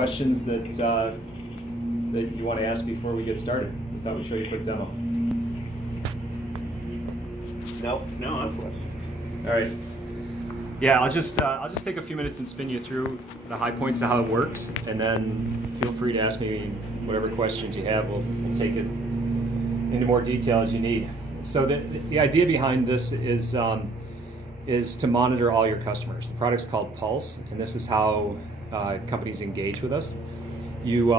Questions that that you want to ask before we get started? We thought we'd show you a quick demo. No, I'm questions. All right. Yeah, I'll just take a few minutes and spin you through the high points of how it works, and then feel free to ask me whatever questions you have. We'll take it into more detail as you need. So the idea behind this is to monitor all your customers. The product's called Pulse, and this is how companies engage with us. You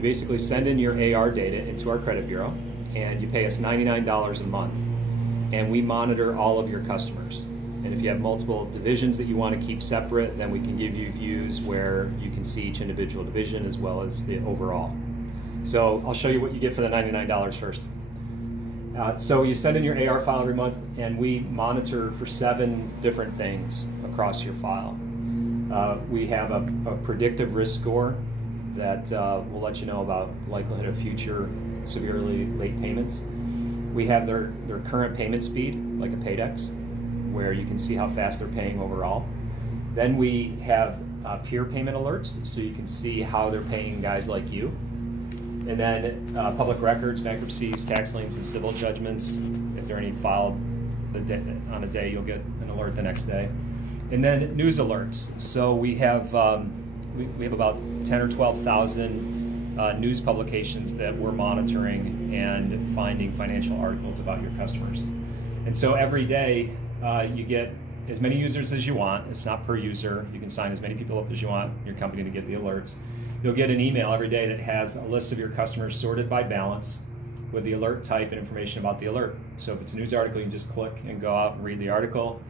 basically send in your AR data into our credit bureau, and you pay us $99 a month, and we monitor all of your customers. And if you have multiple divisions that you want to keep separate, then we can give you views where you can see each individual division as well as the overall. So I'll show you what you get for the $99 first. So you send in your AR file every month, and we monitor for 7 different things across your file. We have a predictive risk score that will let you know about the likelihood of future severely late payments. We have their current payment speed, like a Paydex, where you can see how fast they're paying overall. Then we have peer payment alerts, so you can see how they're paying guys like you. And then public records, bankruptcies, tax liens, and civil judgments. If there are any filed on a day, you'll get an alert the next day. And then news alerts. So we have about 10 or 12,000 news publications that we're monitoring and finding financial articles about your customers. And so every day you get as many users as you want. It's not per user. You can sign as many people up as you want in your company to get the alerts. You'll get an email every day that has a list of your customers sorted by balance with the alert type and information about the alert. So if it's a news article, you can just click and go out and read the article.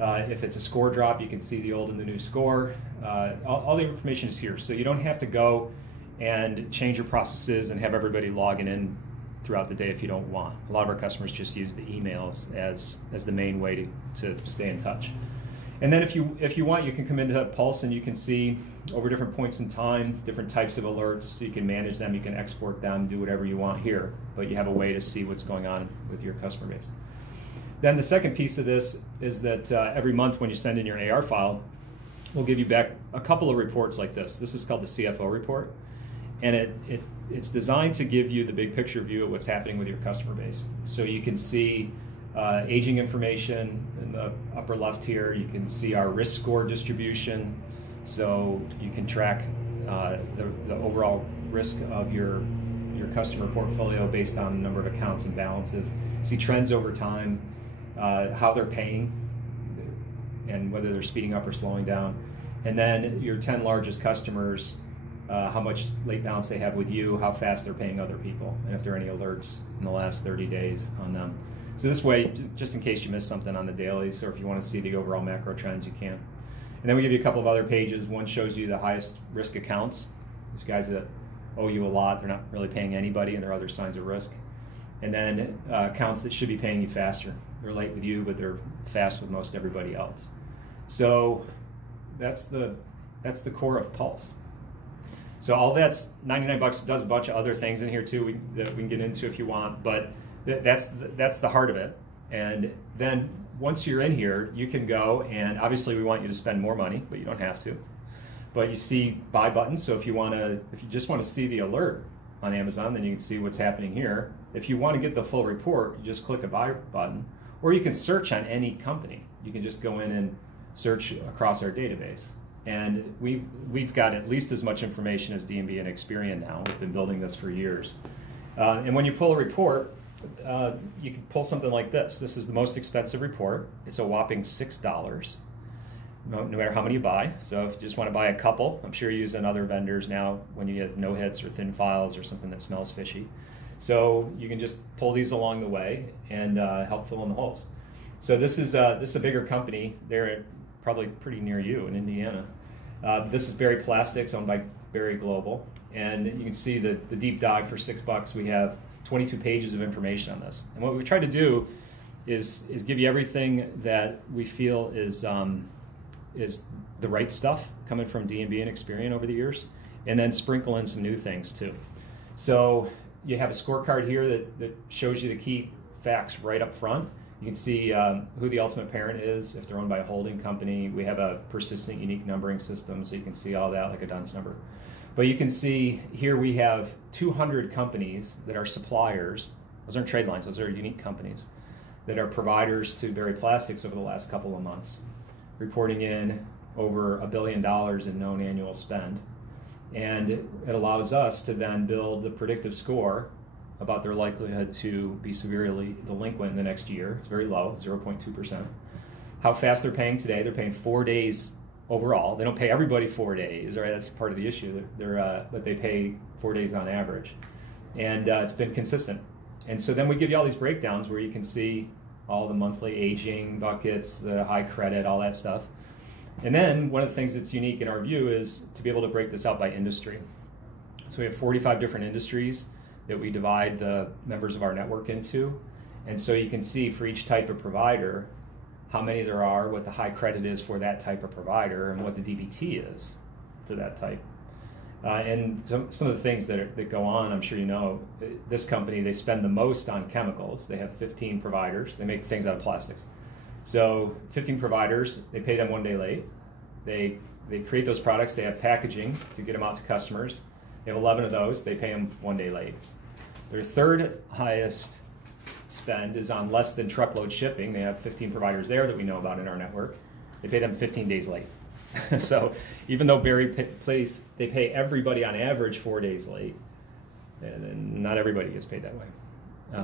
If it's a score drop, you can see the old and the new score. All the information is here, so you don't have to go and change your processes and have everybody logging in throughout the day if you don't want. A lot of our customers just use the emails as the main way to stay in touch. And then if you want, you can come into Pulse and you can see over different points in time, different types of alerts. So you can manage them, you can export them, do whatever you want here, but you have a way to see what's going on with your customer base. Then the second piece of this is that every month when you send in your AR file, we'll give you back a couple of reports like this. This is called the CFO report, and it's designed to give you the big picture view of what's happening with your customer base. So you can see aging information in the upper left here. You can see our risk score distribution, so you can track the overall risk of your customer portfolio based on the number of accounts and balances. See trends over time, how they're paying, and whether they're speeding up or slowing down. And then your 10 largest customers, how much late balance they have with you, how fast they're paying other people, and if there are any alerts in the last 30 days on them. So this way, just in case you miss something on the dailies, or if you want to see the overall macro trends, you can. And then we give you a couple of other pages. One shows you the highest risk accounts. These guys that owe you a lot, they're not really paying anybody, and there are other signs of risk. And then accounts that should be paying you faster. They're late with you, but they're fast with most everybody else. So that's the core of Pulse. So all that's 99 bucks. It does a bunch of other things in here too that we can get into if you want, but that's the heart of it. And then once you're in here, you can go, and obviously we want you to spend more money, but you don't have to. But you see buy buttons. So if you just want to see the alert on Amazon, then you can see what's happening here. If you want to get the full report, you just click a buy button, or you can search on any company. You can just go in and search across our database. And we've got at least as much information as D&B and Experian now. We've been building this for years. And when you pull a report, you can pull something like this. This is the most expensive report. It's a whopping $6, no matter how many you buy. So if you just want to buy a couple, I'm sure you're using other vendors now when you get no hits or thin files or something that smells fishy. So you can just pull these along the way and help fill in the holes. So this is a bigger company. They're probably pretty near you in Indiana. This is Berry Plastics, owned by Berry Global, and you can see the deep dive for $6. We have 22 pages of information on this, and what we try to do is give you everything that we feel is the right stuff coming from D&B and Experian over the years, and then sprinkle in some new things too. So you have a scorecard here that shows you the key facts right up front, You can see who the ultimate parent is, if they're owned by a holding company. We have a persistent unique numbering system, so you can see all that like a DUNS number. But you can see here we have 200 companies that are suppliers. Those aren't trade lines, those are unique companies that are providers to Berry Plastics over the last couple of months, reporting in over $1 billion in known annual spend. And it allows us to then build the predictive score about their likelihood to be severely delinquent in the next year. It's very low, 0.2%. How fast they're paying today, they're paying 4 days overall. They don't pay everybody 4 days, right? That's part of the issue. But they pay 4 days on average. And it's been consistent. And so then we give you all these breakdowns where you can see all the monthly aging buckets, the high credit, all that stuff. And then one of the things that's unique in our view is to be able to break this out by industry. So we have 45 different industries that we divide the members of our network into. And so you can see for each type of provider how many there are, what the high credit is for that type of provider, and what the DBT is for that type. And some of the things that go on, I'm sure you know, this company, they spend the most on chemicals. They have 15 providers. They make things out of plastics. So 15 providers, they pay them 1 day late. They create those products. They have packaging to get them out to customers. They have 11 of those. They pay them 1 day late. Their third highest spend is on less than truckload shipping. They have 15 providers there that we know about in our network. They pay them 15 days late. So even though Berry pays, they pay everybody on average 4 days late, and not everybody gets paid that way.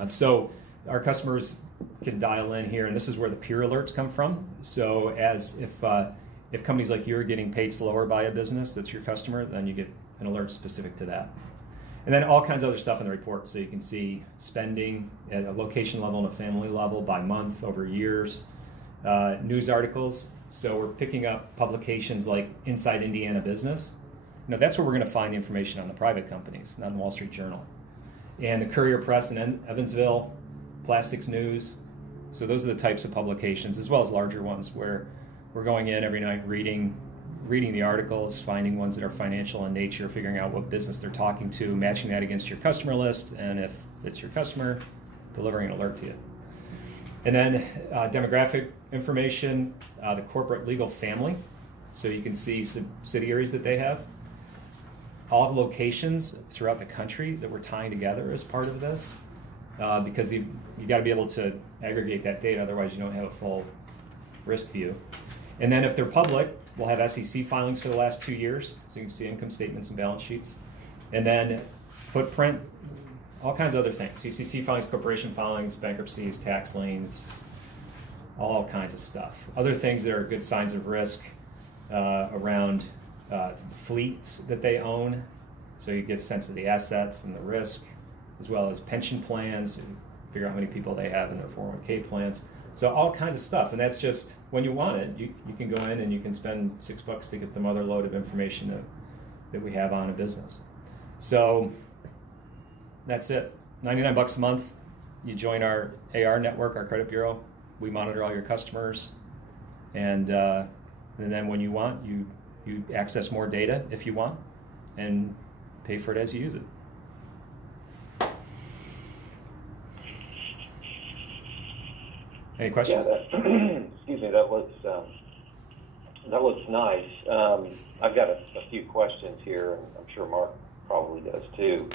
So our customers can dial in here, and this is where the peer alerts come from. So as if companies like you are getting paid slower by a business that's your customer, then you get an alert specific to that. And then all kinds of other stuff in the report. So you can see spending at a location level and a family level by month, over years, news articles. So we're picking up publications like Inside Indiana Business. That's where we're going to find the information on the private companies, not in the Wall Street Journal. And the Courier Press in Evansville, Plastics News. So those are the types of publications, as well as larger ones, where we're going in every night reading the articles, finding ones that are financial in nature, figuring out what business they're talking to, matching that against your customer list, and if it's your customer, delivering an alert to you. And then demographic information, the corporate legal family. So you can see subsidiaries that they have. All locations throughout the country that we're tying together as part of this, because you got to be able to aggregate that data, otherwise you don't have a full risk view. And then if they're public, we'll have SEC filings for the last 2 years, so you can see income statements and balance sheets. And then footprint, all kinds of other things. So UCC filings, corporation filings, bankruptcies, tax liens, all kinds of stuff. Other things that are good signs of risk around fleets that they own, so you get a sense of the assets and the risk, as well as pension plans, and figure out how many people they have in their 401k plans. So all kinds of stuff, and that's just, when you want it, you can go in and you can spend $6 to get the mother load of information that we have on a business. So that's it. $99 a month. You join our AR network, our credit bureau. We monitor all your customers, and then when you want, you access more data if you want, and pay for it as you use it. Any questions? Yeah, excuse me. That looks nice. I've got a few questions here, and I'm sure Mark probably does too.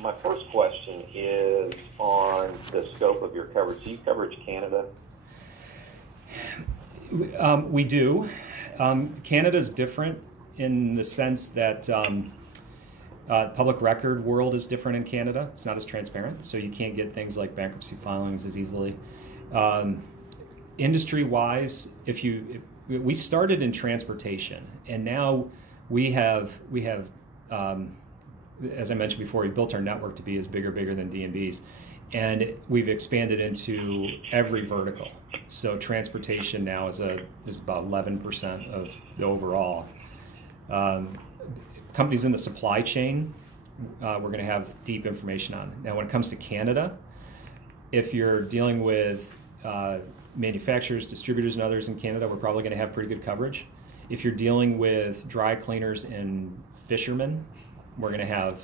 My first question is on the scope of your coverage. Do you cover Canada? We do. Canada's different in the sense that public record world is different in Canada. It's not as transparent, so you can't get things like bankruptcy filings as easily. Industry-wise, we started in transportation, and now we have as I mentioned before, we built our network to be as bigger than D&B's, and we've expanded into every vertical. So transportation now is about 11% of the overall. Companies in the supply chain, we're going to have deep information on. Now, when it comes to Canada, if you're dealing with manufacturers, distributors, and others in Canada, we're probably going to have pretty good coverage. If you're dealing with dry cleaners and fishermen, we're going to have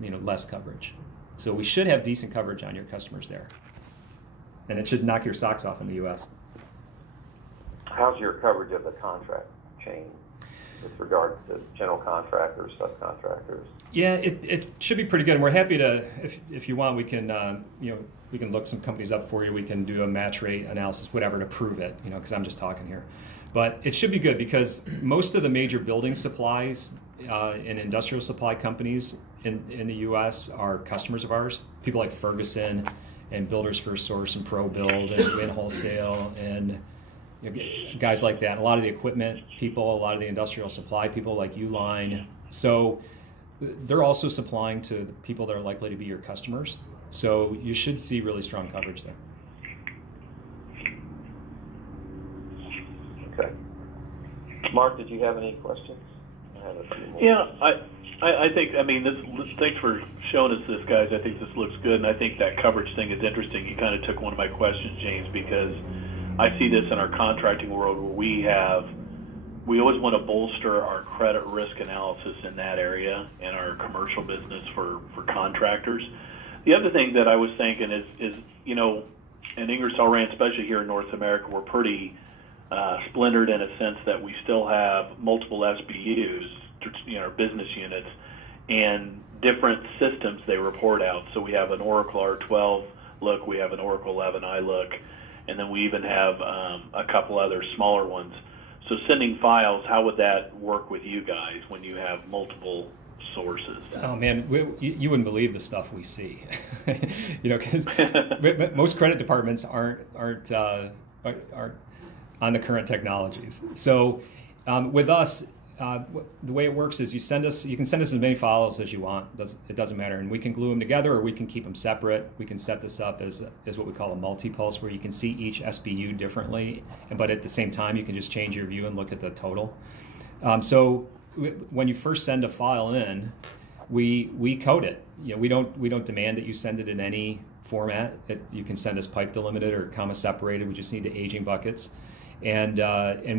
less coverage. So we should have decent coverage on your customers there. and it should knock your socks off in the U.S. How's your coverage of the contract chain with regard to general contractors, subcontractors? Yeah, it should be pretty good, and we're happy to, if you want, we can we can look some companies up for you. We can do a match rate analysis, whatever, to prove it. Because I'm just talking here, but it should be good because most of the major building supplies and industrial supply companies in the U.S. are customers of ours. People like Ferguson and Builders First Source and Pro Build and Win Wholesale and guys like that. And a lot of the equipment people, a lot of the industrial supply people like Uline. So they're also supplying to the people that are likely to be your customers. So you should see really strong coverage there. Okay. Mark, did you have any questions? I have a few more. Yeah, I think, thanks for showing us this, guys. I think this looks good, and I think that coverage thing is interesting. You kind of took one of my questions, James, because I see this in our contracting world where we always want to bolster our credit risk analysis in that area in our commercial business for contractors. The other thing that I was thinking is in Ingersoll Rand, especially here in North America, we're pretty splintered in a sense that we still have multiple SBUs, business units, and different systems they report out. So we have an Oracle R12 look, we have an Oracle 11i look, and then we even have a couple other smaller ones. So sending files, how would that work with you guys when you have multiple sources? Oh man, you wouldn't believe the stuff we see. Because most credit departments aren't on the current technologies. So with us, the way it works is you can send us as many files as you want. It doesn't matter, and we can glue them together or we can keep them separate. We can set this up as what we call a multi-pulse, where you can see each SBU differently, but at the same time you can just change your view and look at the total. So when you first send a file in, we code it. We don't demand that you send it in any format. You can send us pipe delimited or comma separated. We just need the aging buckets, and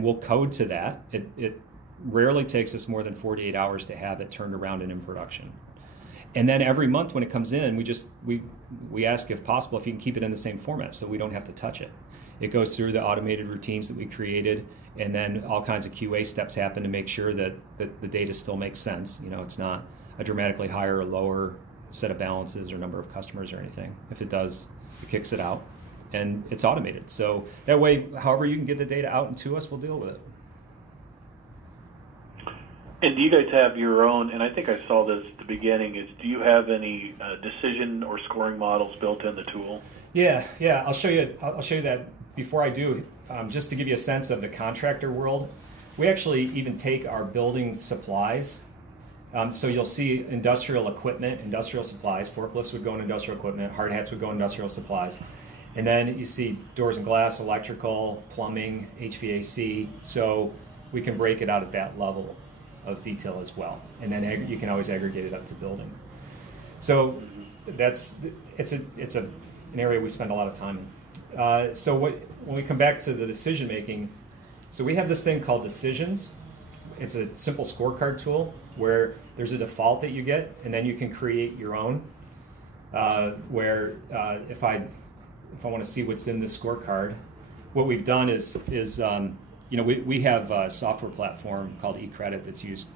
we'll code to that. It rarely takes us more than 48 hours to have it turned around and in production. And then every month when it comes in, we ask if possible if you can keep it in the same format so we don't have to touch it. It goes through the automated routines that we created, and then all kinds of QA steps happen to make sure that the data still makes sense. It's not a dramatically higher or lower set of balances or number of customers or anything. If it does, it kicks it out, and it's automated. So that way, however you can get the data out and to us, we'll deal with it. And do you guys have your own, and I think I saw this at the beginning, do you have any decision or scoring models built in the tool? Yeah, I'll show you that. Before I do, just to give you a sense of the contractor world, we actually even take our building supplies. So you'll see industrial equipment, industrial supplies. Forklifts would go in industrial equipment. Hard hats would go in industrial supplies. And then you see doors and glass, electrical, plumbing, HVAC. So we can break it out at that level of detail as well. And then you can always aggregate it up to building. So it's an area we spend a lot of time in. So when we come back to the decision making, so we have this thing called decisions. It's a simple scorecard tool where there's a default that you get, and then you can create your own. Where if I want to see what's in this scorecard, what we've done is we have a software platform called eCredit that's used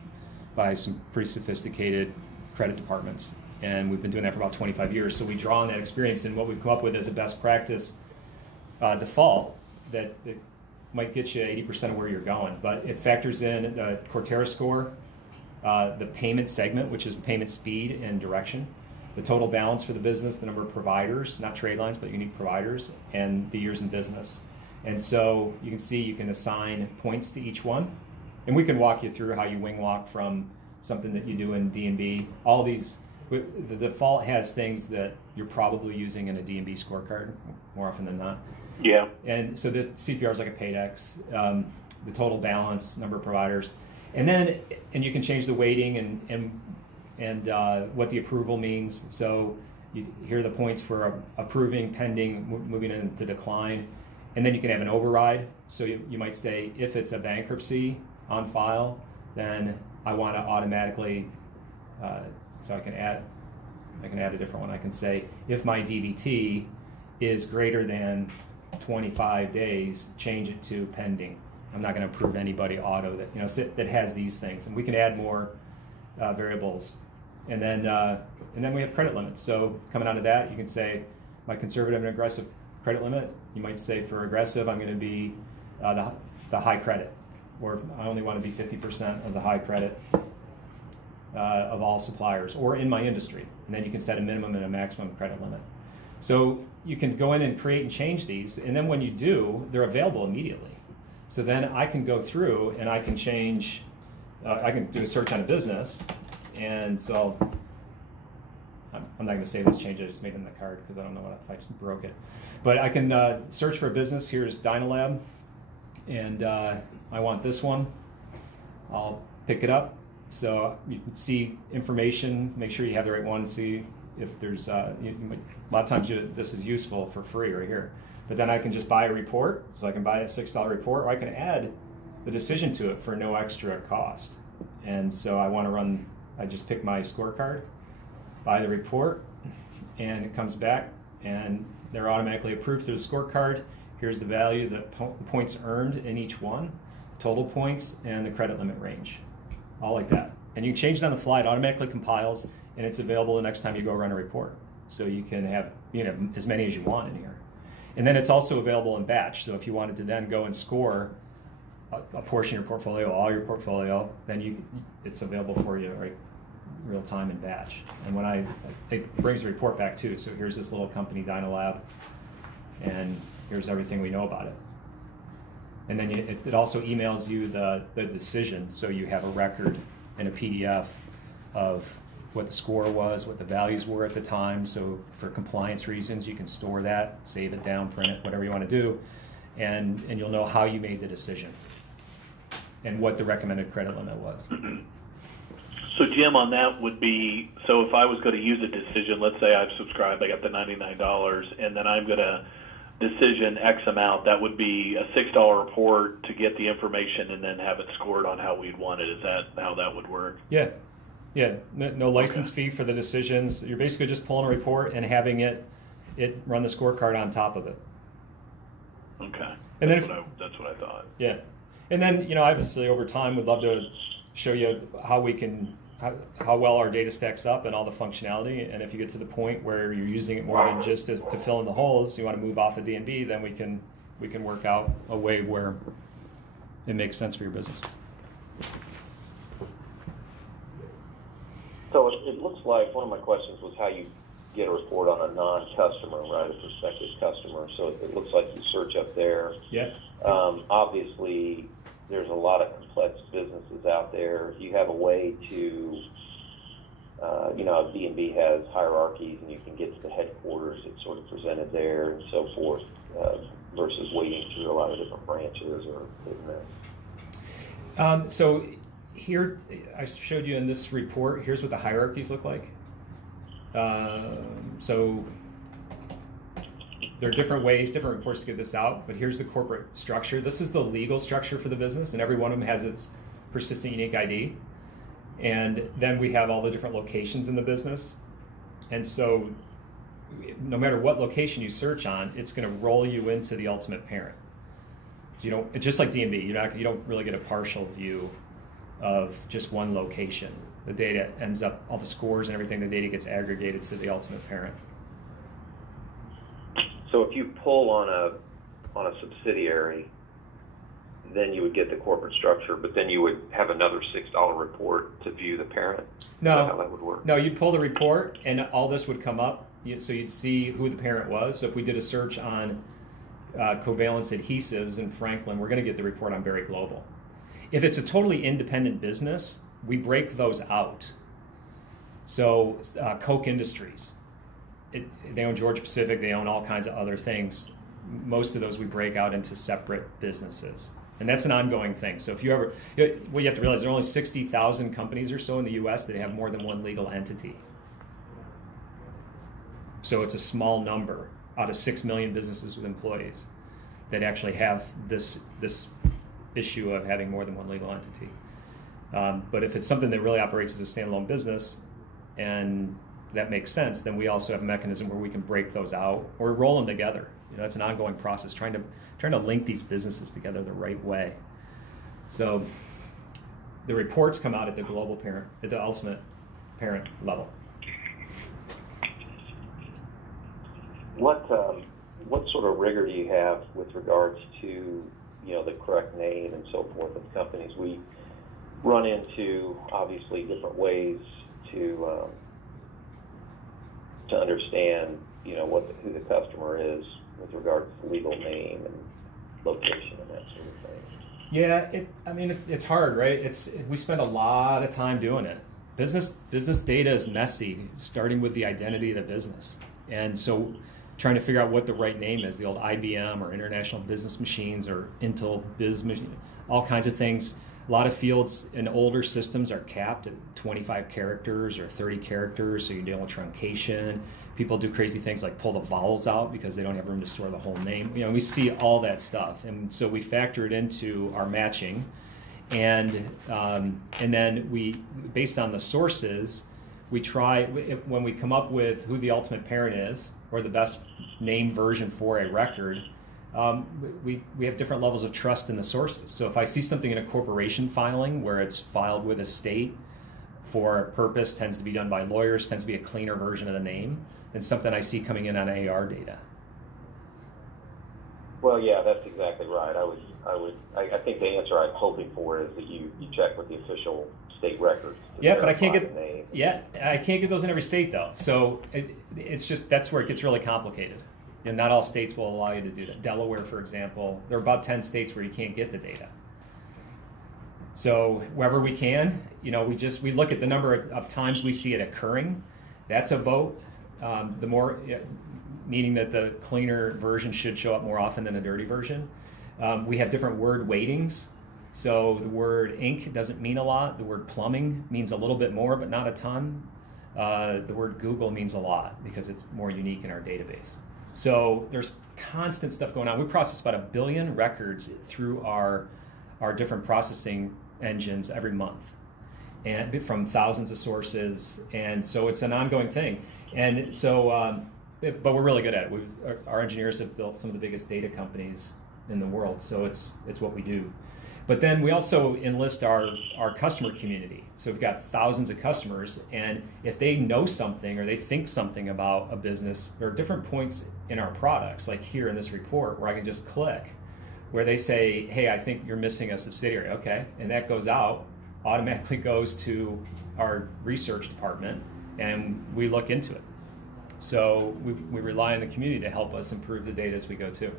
by some pretty sophisticated credit departments, and we've been doing that for about 25 years. So we draw on that experience, and what we've come up with is a best practice default that might get you 80% of where you're going, but it factors in the Cortera score, the payment segment, which is the payment speed and direction, the total balance for the business, the number of providers, not trade lines, but unique providers, and the years in business. And so you can see you can assign points to each one, and we can walk you through how you wing walk from something that you do in D&B. All these, the default has things that you're probably using in a D&B scorecard more often than not. Yeah. And so the CPR is like a PAYDEX, the total balance, number of providers, and you can change the weighting and what the approval means. So here are the points for approving, pending, moving into decline. And then you can have an override. So you might say, if it's a bankruptcy on file, then I want to automatically, so I can add a different one. I can say, if my DBT is greater than 25 days, change it to pending. I'm not going to approve anybody auto that has these things, and we can add more variables, and then we have credit limits. So coming out of that, you can say my conservative and aggressive credit limit. You might say for aggressive, I'm going to be the high credit, or I only want to be 50% of the high credit of all suppliers, or in my industry. And then you can set a minimum and a maximum credit limit. So you can go in and create and change these, and then when you do, they're available immediately. So then I can go through and I can change, I can do a search on a business, and so I'm not going to say this change, I just made it in the card because I don't know what if I just broke it. But I can search for a business. Here's Dynalab, and I want this one. I'll pick it up. So you can see information, make sure you have the right one, see if there's, a lot of times this is useful for free right here. But then I can just buy a report, so I can buy a $6 report, or I can add the decision to it for no extra cost. And so I want to run, I just pick my scorecard, buy the report, and it comes back, and they're automatically approved through the scorecard. Here's the value, the points earned in each one, total points, and the credit limit range. All like that. And you can change it on the fly, it automatically compiles, and it's available the next time you go run a report. So you can have as many as you want in here. And then it's also available in batch. So if you wanted to then go and score a portion of your portfolio, all your portfolio, then it's available for you right real time in batch. And it brings a report back too. So here's this little company, Dynalab, and here's everything we know about it. And then it also emails you the decision, so you have a record and a PDF of what the score was, what the values were at the time. So for compliance reasons, you can store that, save it down, print it, whatever you want to do, and you'll know how you made the decision and what the recommended credit limit was. So Jim, on that would be, so if I was going to use a decision, let's say I've subscribed, I got the $99, and then I'm going to decision X amount, that would be a $6 report to get the information and then have it scored on how we'd want it. Is that how that would work? Yeah. Yeah, no license fee for the decisions. You're basically just pulling a report and having it run the scorecard on top of it. Okay. And that's what I thought. Yeah. And then, obviously over time we'd love to show you how well our data stacks up and all the functionality. And if you get to the point where you're using it more than just to fill in the holes, you want to move off of D&B, then we can work out a way where it makes sense for your business. So it looks like one of my questions was how you get a report on a non-customer, right, a prospective customer. So it looks like you search up there. Yeah. Obviously, there's a lot of complex businesses out there. You have a way to, D&B has hierarchies, and you can get to the headquarters. It's sort of presented there and so forth, versus wading through a lot of different branches or business. So here, I showed you in this report, here's what the hierarchies look like. So there are different ways, different reports to get this out, but here's the corporate structure. This is the legal structure for the business, and every one of them has its persistent unique ID. And then we have all the different locations in the business. And so no matter what location you search on, it's going to roll you into the ultimate parent. Just like D&B, you don't really get a partial view of just one location. The data ends up, all the scores and everything, the data gets aggregated to the ultimate parent. So if you pull on a subsidiary, then you would get the corporate structure, but then you would have another $6 report to view the parent? No. Is that how that would work? No, you'd pull the report and all this would come up. So you'd see who the parent was. So if we did a search on covalence adhesives in Franklin, we're going to get the report on Berry Global. If it's a totally independent business, we break those out. So Koch Industries, they own Georgia Pacific, they own all kinds of other things. Most of those we break out into separate businesses. And that's an ongoing thing. So if you ever, what you have to realize, there are only 60,000 companies or so in the US that have more than one legal entity. So it's a small number out of 6 million businesses with employees that actually have this issue of having more than one legal entity. But if it's something that really operates as a standalone business, and that makes sense, then we also have a mechanism where we can break those out or roll them together. It's an ongoing process, trying to link these businesses together the right way. So the reports come out at the global parent, at the ultimate parent level. What sort of rigor do you have with regards to the correct name and so forth of companies? We run into obviously different ways to understand who the customer is with regard to legal name and location and that sort of thing. Yeah, it's hard, right? We spend a lot of time doing it. Business data is messy, starting with the identity of the business, and so trying to figure out what the right name is, the old IBM or International Business Machines or Intel Biz Machine, all kinds of things. A lot of fields in older systems are capped at 25 characters or 30 characters, so you're dealing with truncation. People do crazy things like pull the vowels out because they don't have room to store the whole name. We see all that stuff, and so we factor it into our matching, and then we, based on the sources, we try, when we come up with who the ultimate parent is or the best name version for a record, we have different levels of trust in the sources. So if I see something in a corporation filing where it's filed with a state for a purpose, tends to be done by lawyers, tends to be a cleaner version of the name than something I see coming in on AR data. Well, yeah, that's exactly right. I think the answer I'm hoping for is that you check with the official state records. Yeah, but I can't get those in every state though. So it's just, that's where it gets really complicated. Not all states will allow you to do that. Delaware, for example, there are about 10 states where you can't get the data. So wherever we can, we look at the number of times we see it occurring. That's a vote. The more, meaning that the cleaner version should show up more often than a dirty version. We have different word weightings. So the word ink doesn't mean a lot. The word plumbing means a little bit more, but not a ton. The word Google means a lot because it's more unique in our database. So there's constant stuff going on. We process about 1 billion records through our different processing engines every month, and from thousands of sources. And so it's an ongoing thing. And so, but we're really good at it. Our engineers have built some of the biggest data companies in the world, so it's what we do. But then we also enlist our customer community. So we've got thousands of customers, and if they know something or they think something about a business, there are different points in our products, like here in this report, where I can just click, where they say, hey, I think you're missing a subsidiary. Okay, and that goes out, automatically goes to our research department, and we look into it. So we rely on the community to help us improve the data as we go too.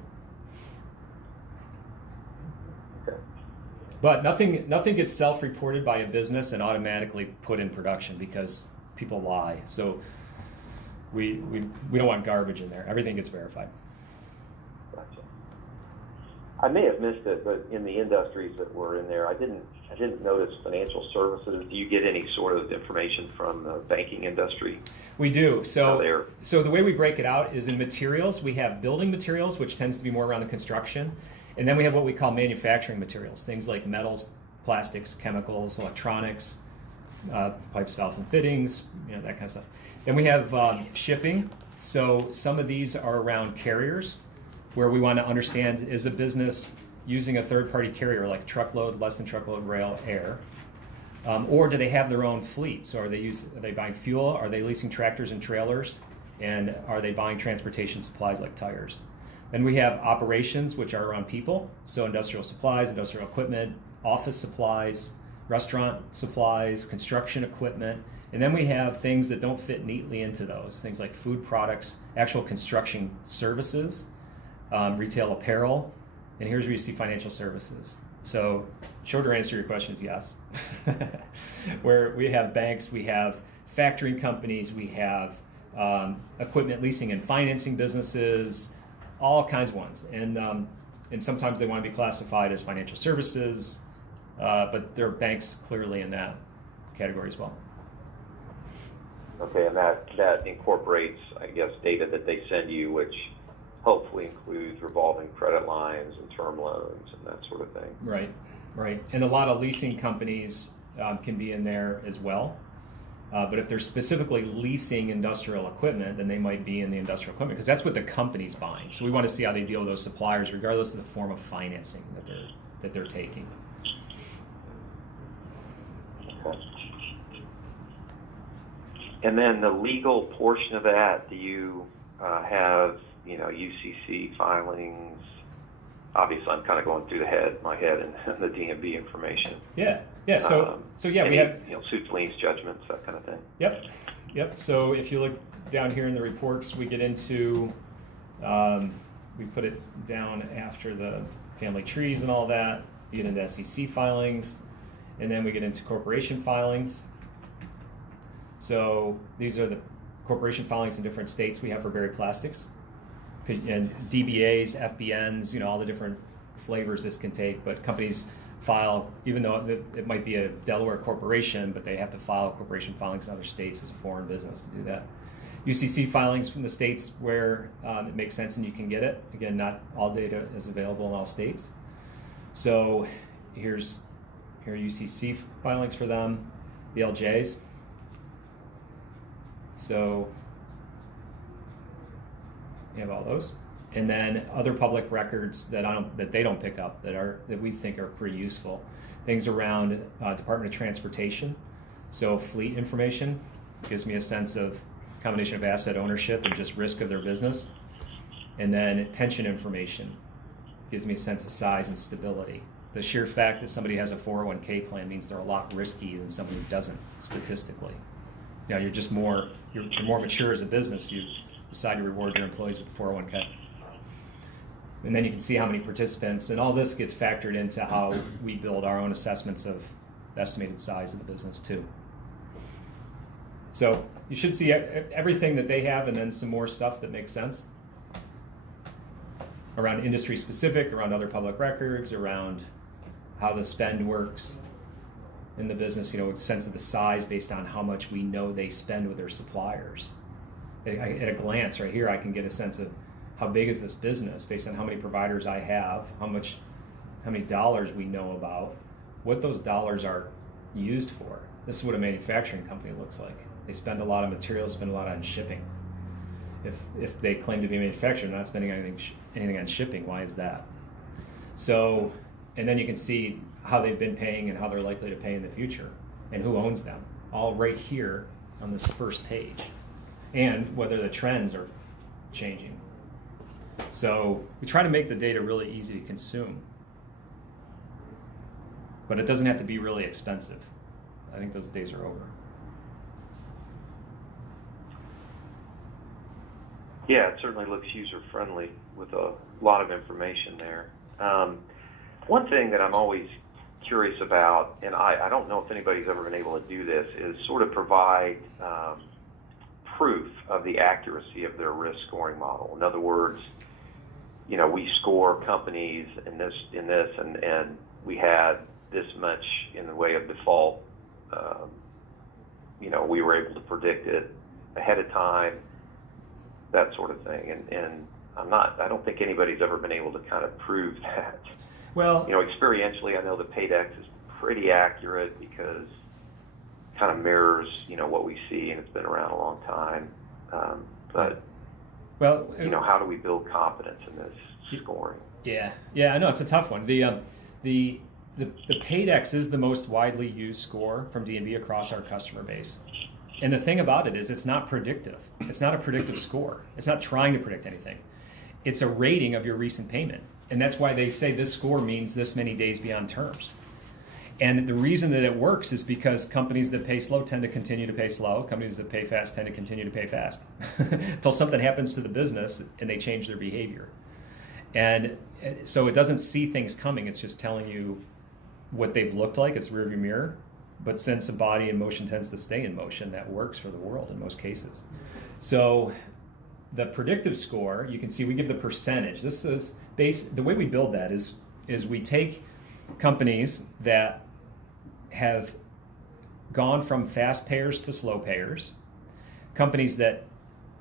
But nothing gets self-reported by a business and automatically put in production because people lie. So we don't want garbage in there. Everything gets verified. Gotcha. I may have missed it, but in the industries that were in there, I didn't notice financial services. Do you get any sort of information from the banking industry? We do. So the way we break it out is in materials. We have building materials, which tends to be more around the construction. And then we have what we call manufacturing materials, things like metals, plastics, chemicals, electronics, pipes, valves, and fittings, that kind of stuff. Then we have shipping. So some of these are around carriers, where we want to understand, is a business using a third-party carrier like truckload, less than truckload, rail, air? Or do they have their own fleet? So are they buying fuel? Are they leasing tractors and trailers? And are they buying transportation supplies like tires? Then we have operations, which are around people, so industrial supplies, industrial equipment, office supplies, restaurant supplies, construction equipment. And then we have things that don't fit neatly into those, things like food products, actual construction services, retail apparel, and here's where you see financial services. So shorter answer to your question is yes. Where we have banks, we have factoring companies, we have equipment leasing and financing businesses, all kinds of ones, and sometimes they want to be classified as financial services, but there are banks clearly in that category as well. Okay, and that incorporates, I guess, data that they send you, which hopefully includes revolving credit lines and term loans and that sort of thing. Right, and a lot of leasing companies can be in there as well. But if they're specifically leasing industrial equipment, then they might be in the industrial equipment because that's what the company's buying. So we want to see how they deal with those suppliers, regardless of the form of financing that they're taking. Okay. And then the legal portion of that, do you have, UCC filings? Obviously, I'm kind of going through my head and the DMB information. Yeah. So yeah, we have suits, liens, judgments, that kind of thing. Yep. So if you look down here in the reports, we get into, we put it down after the family trees and all that. We get into SEC filings, and then we get into corporation filings. So these are the corporation filings in different states we have for Berry Plastics. And DBAs, FBNs, all the different flavors this can take. But companies file, even though it might be a Delaware corporation, but they have to file corporation filings in other states as a foreign business to do that. UCC filings from the states where it makes sense and you can get it. Again, not all data is available in all states. So here are UCC filings for them, BLJs. So you have all those, and then other public records that they don't pick up that we think are pretty useful. Things around Department of Transportation, so fleet information gives me a sense of combination of asset ownership and just risk of their business, and then pension information gives me a sense of size and stability. The sheer fact that somebody has a 401k plan means they're a lot risky than someone who doesn't statistically. You're just more mature as a business. You decide to reward your employees with 401k. And then you can see how many participants, and all this gets factored into how we build our own assessments of the estimated size of the business too. So you should see everything that they have and then some more stuff that makes sense around industry specific, around other public records, around how the spend works in the business, with a sense of the size based on how much we know they spend with their suppliers. At a glance right here, I can get a sense of how big is this business based on how many providers I have, how many dollars we know about, what those dollars are used for. This is what a manufacturing company looks like. They spend a lot of materials, spend a lot on shipping. If they claim to be a manufacturer, not spending anything on shipping, why is that? So, and then you can see how they've been paying and how they're likely to pay in the future, and who owns them, all right here on this first page, and whether the trends are changing. So we try to make the data really easy to consume, but it doesn't have to be really expensive. I think those days are over. Yeah, it certainly looks user-friendly with a lot of information there. One thing that I'm always curious about, and I don't know if anybody's ever been able to do this, is sort of provide proof of the accuracy of their risk scoring model. In other words, we score companies in this, and we had this much in the way of default. We were able to predict it ahead of time, that sort of thing. And I don't think anybody's ever been able to kind of prove that. Well, experientially, I know the Paydex is pretty accurate because it kind of mirrors, what we see, and it's been around a long time. But how do we build confidence in this scoring? Yeah, I know it's a tough one. The Paydex is the most widely used score from D&B across our customer base. And the thing about it is it's not predictive. It's not a predictive score. It's not trying to predict anything. It's a rating of your recent payment. And that's why they say this score means this many days beyond terms. And the reason that it works is because companies that pay slow tend to continue to pay slow. Companies that pay fast tend to continue to pay fast until something happens to the business and they change their behavior. And so it doesn't see things coming. It's just telling you what they've looked like. It's rearview mirror. But since a body in motion tends to stay in motion, that works for the world in most cases. So the predictive score, you can see we give the percentage. This is the way we build that is we take companies that have gone from fast payers to slow payers, companies that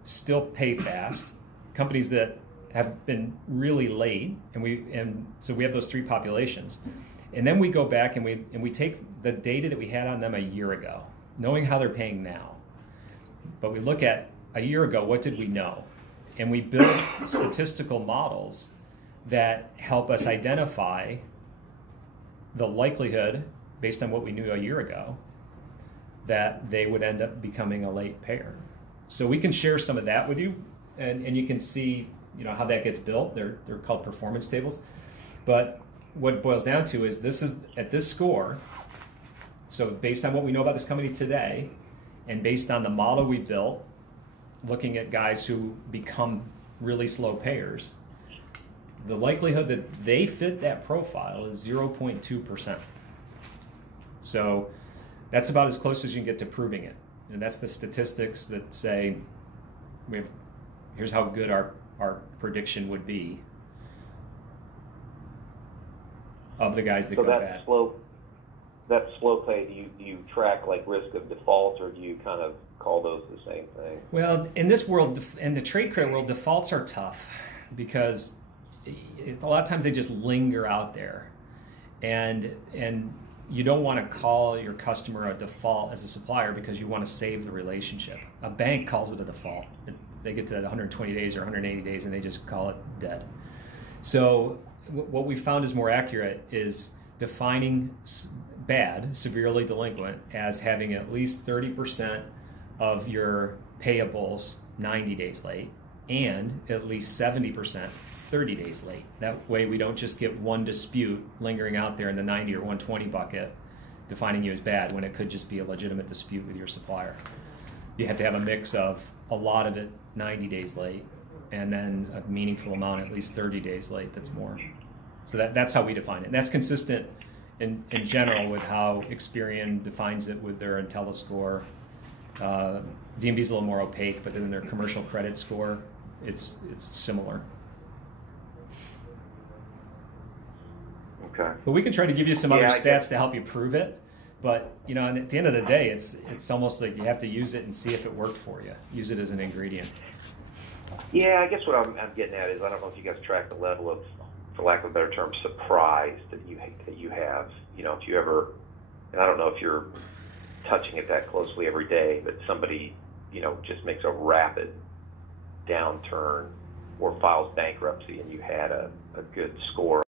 still pay fast, companies that have been really late, and so we have those three populations. And then we go back and we take the data that we had on them a year ago, knowing how they're paying now, but we look at a year ago, what did we know? And we build statistical models that help us identify the likelihood, based on what we knew a year ago, that they would end up becoming a late payer. So we can share some of that with you, and you can see, how that gets built. They're called performance tables. But what it boils down to is this is at this score. So based on what we know about this company today, and based on the model we built, looking at guys who become really slow payers, the likelihood that they fit that profile is 0.2%. So that's about as close as you can get to proving it. And that's the statistics that say, here's how good our prediction would be of the guys that go bad. That slow pay, do you track like risk of default, or do you kind of call those the same thing? Well, in this world, in the trade credit world, defaults are tough because a lot of times they just linger out there, and you don't want to call your customer a default as a supplier because you want to save the relationship. A bank calls it a default. They get to 120 days or 180 days and they just call it dead. So what we found is more accurate is defining bad, severely delinquent, as having at least 30% of your payables 90 days late and at least 70% 30 days late. That way we don't just get one dispute lingering out there in the 90 or 120 bucket defining you as bad when it could just be a legitimate dispute with your supplier. You have to have a mix of a lot of it 90 days late and then a meaningful amount at least 30 days late that's more. So that's how we define it. And that's consistent in general with how Experian defines it with their IntelliScore. DMV is a little more opaque, but then their commercial credit score, it's similar. Okay. But we can try to give you some other stats to help you prove it. But and at the end of the day, it's almost like you have to use it and see if it worked for you. Use it as an ingredient. Yeah, I guess what I'm getting at is I don't know if you guys track the level of, for lack of a better term, surprise that you have. If you ever, and I don't know if you're touching it that closely every day, but somebody just makes a rapid downturn or files bankruptcy and you had a good score